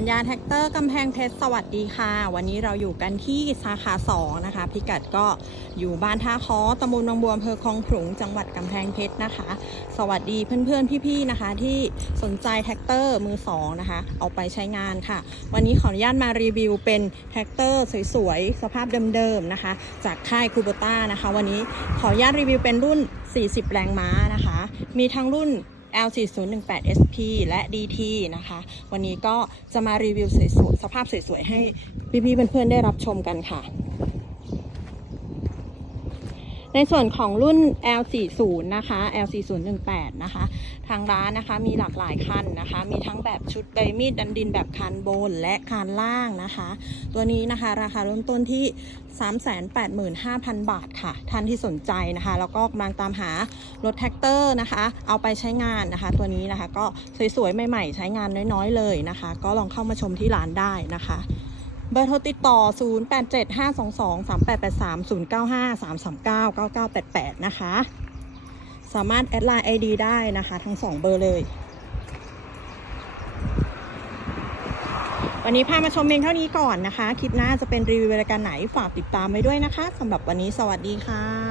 ปัญญาแท็กเตอร์กำแพงเพชรสวัสดีค่ะ วันนี้เราอยู่กันที่สาขา 2 นะคะ พิกัดก็อยู่บ้านท่าคอตำบลบางบัวอำเภอคลองขลุงจังหวัดกำแพงเพชรนะคะ สวัสดีเพื่อนๆ พี่ๆนะคะ ที่สนใจแท็กเตอร์มือสองนะคะ เอาไปใช้งานค่ะ วันนี้ขออนุญาตมารีวิวเป็นแท็กเตอร์สวยๆ สภาพเดิมๆนะคะ จากค่ายคูโบต้านะคะ วันนี้ขออนุญาตรีวิวเป็นรุ่น 40 แรงม้านะคะ มีทั้งรุ่น L4018SP และ DT นะคะ วันนี้ก็จะมารีวิวสวยๆสภาพสวยๆให้พี่ๆเพื่อนๆได้รับชมกันค่ะ ในส่วนของรุ่น L40 นะคะ L4018 นะคะ ทางร้านนะคะมีหลากหลายคันนะคะ มีทั้งแบบชุดใบมีดดันดินแบบคันบนและคันล่างนะคะ ตัวนี้นะคะราคาเริ่มต้นที่ 385,000 บาทค่ะ ท่านที่สนใจนะคะ แล้วก็กำลังตามหารถแท็กเตอร์นะคะ เอาไปใช้งานนะคะ ตัวนี้นะคะก็สวยๆ ใหม่ๆ ใช้งานน้อยๆ เลยนะคะ ก็ลองเข้ามาชมที่ร้านได้นะคะ เบอร์โทรติดต่อ 0875223883-095-339-9988 นะคะ สามารถแอดไลน์ไอดีได้นะคะ ทั้ง 2 เบอร์เลย วันนี้พามาชมเพียงเท่านี้ก่อนนะคะ คลิปหน้าจะเป็นรีวิวรายการไหนฝากติดตามไว้ด้วยนะคะสำหรับวันนี้สวัสดีค่ะ